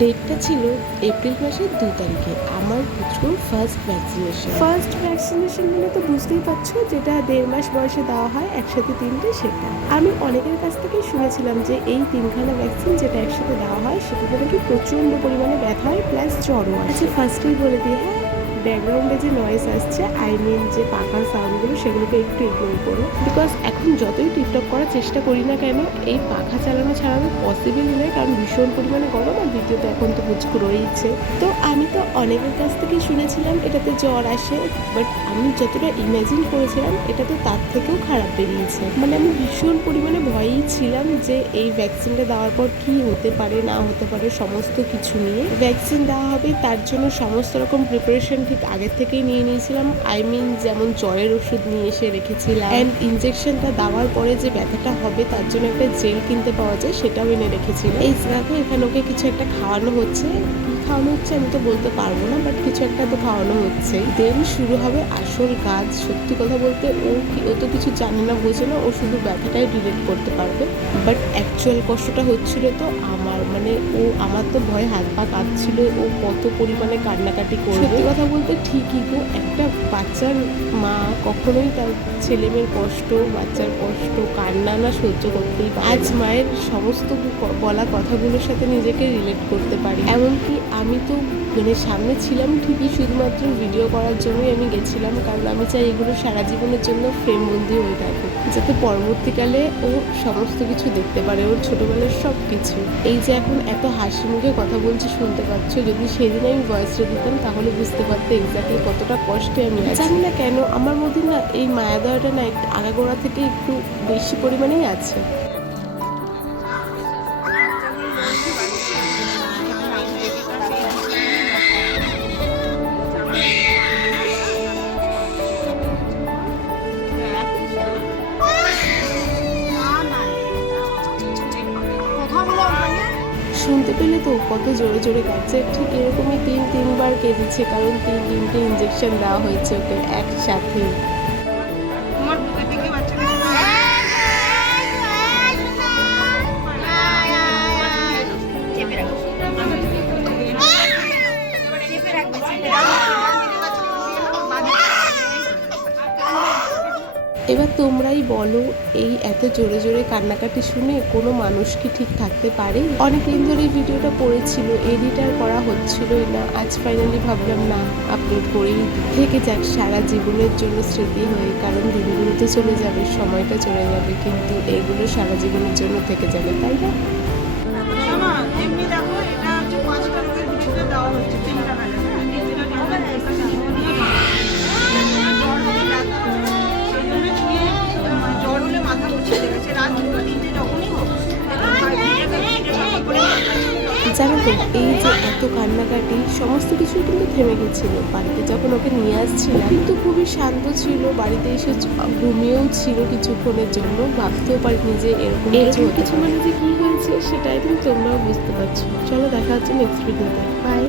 ডেটটা ছিল এপ্রিল মাসের দুই তারিখে আমার পুচকুর ফার্স্ট ভ্যাকসিনেশন ফার্স্ট ভ্যাকসিনেশন মানে তো বুঝতেই পারছ যেটা দেড় মাস বয়সে দেওয়া হয় একসাথে তিনটে সেটা। আমি অনেকের কাছ থেকেই শুনেছিলাম যে এই তিনখানা ভ্যাকসিন যেটা একসাথে দেওয়া হয় সেটাতে নাকি প্রচণ্ড পরিমাণে ব্যথা হয় প্লাস জ্বরও আছে। আচ্ছা ফার্স্টেই বলে দিয়ে হ্যাঁ? ব্যাকগ্রাউন্ডে যে নয়েস আসছে আই মিন যে পাখার সাউন্ডগুলো সেগুলোকে একটু ইগনোর করো। বিকজ এখন যতই টিকটক করার চেষ্টা করি না কেন, এই পাখা চালানো ছাড়ানো পসিবল নয়, কারণ ভীষণ পরিমাণে গরম আর দ্বিতীয়ত এখন তো পুচকু রয়েছে তো আমি তো অনেকের কাছ থেকেই শুনেছিলাম, এটাতে জ্বর আসে বাট আমি যতটা ইমাজিন করেছিলাম, এটা তো তার থেকেও খারাপ বেরিয়েছে। মানে আমি ভীষণ পরিমাণে ভয়েই ছিলাম যে এই ভ্যাকসিনটা দেওয়ার পর কি হতে পারে, না হতে পারে, সমস্ত কিছু নিয়ে। ভ্যাকসিন দেওয়া হবে, তার জন্য সমস্ত রকম প্রিপারেশন ঠিক আগের থেকেই নিয়ে নিয়েছিলাম। আই মিন যেমন জ্বরের ওষুধ নিয়ে এসে রেখেছিলাম। অ্যান্ড ইনজেকশনটা দেওয়ার পরে যে ব্যথাটা হবে, তার জন্য একটা জেল কিনতে পাওয়া যায়, সেটাও এনে রেখেছিলাম। এই দেখো এখানে ওকে কিছু একটা খাওয়ানো হচ্ছে। খাওয়ানো হচ্ছে আমি তো বলতে পারব না বাট কিছু একটা তো খাওয়ানো হচ্ছে। দেন শুরু হবে আসল কাজ। সত্যি কথা বলতে, ও কি, ও তো কিছু জানে না, বোঝে না, ও শুধু ব্যথাটাই ডিলেট করতে পারবে। বাট অ্যাকচুয়াল কষ্টটা হচ্ছিল তো আমার মানে ও, আমার তো ভয় হাত পা কাঁপছিল। ও কত পরিমাণে কান্নাকাটি করবে। কথা বলতে ঠিকই গো। একটা বাচ্চার মা কখনোই তার ছেলে মেয়ের কষ্ট, বাচ্চার কষ্ট, কান্না না সহ্য করতেই আজ মায়ের সমস্ত বলা কথাগুলোর সাথে নিজেকে রিলেট করতে পারি। এমনকি আমি তো মানে সামনে ছিলাম ঠিকই, শুধুমাত্র ভিডিও করার জন্যই আমি গেছিলাম। কারণ আমি চাই এগুলো সারা জীবনের জন্য ফ্রেমবন্দি হয়ে থাকে যাতে পরবর্তীকালে ও সমস্ত কিছু দেখতে পারে, ওর ছোটোবেলার সব কিছু। এই যে এখন এত হাসি মুখে কথা বলছি, শুনতে পাচ্ছ, যদি সেদিন আমি ভয়েসটা দিতাম, তাহলে বুঝতে পারতে এক্স্যাক্টলি কতটা কষ্টে আমি জানি না কেন, আমার মধ্যে না এই মায়া দেওয়াটা না একটু আগাগোড়া থেকে একটু বেশি পরিমাণেই আছে। শুনতে পেলে তো কত জোরে জোরে কাঁদছে ঠিক এরকমই তিন তিনবার কেঁদেছে কারণ তিন তিনটে ইঞ্জেকশন দেওয়া হয়েছে ওকে একসাথে। তোমার এবার তোমরাই বলো, এই এত জোরে জোরে কান্নাকাটি শুনে কোনো মানুষ কি ঠিক থাকতে পারে? অনেকদিন ধরে এই ভিডিওটা পড়েছিল, এডিটার করা হচ্ছিলই না, আজ ফাইনালি ভাবলাম, না আপলোড করেই থেকে যাক, সারা জীবনের জন্য স্মৃতি হয়ে, কারণ দিনগুলো তো চলে যাবে, সময়টা চলে যাবে, কিন্তু এগুলো সারা জীবনের জন্য থেকে যাবে, তাই না? জানো তো এই যে এত কান্নাকাটি সমস্ত কিছু কিন্তু থেমে গেছিল। বাড়িতে যখন ওকে নিয়ে আসছিলাম কিন্তু খুবই শান্ত ছিল। বাড়িতে এসে ঘুমিয়েও ছিল কিছুক্ষণের জন্য। ভাবতেও পারিনি যে এরকম কিছু কিছু মানে যে কি হয়েছে সেটাই কিন্তু তোমরাও বুঝতে পারছ। চলো দেখা হচ্ছে নেক্সট ভিডিওতে বাই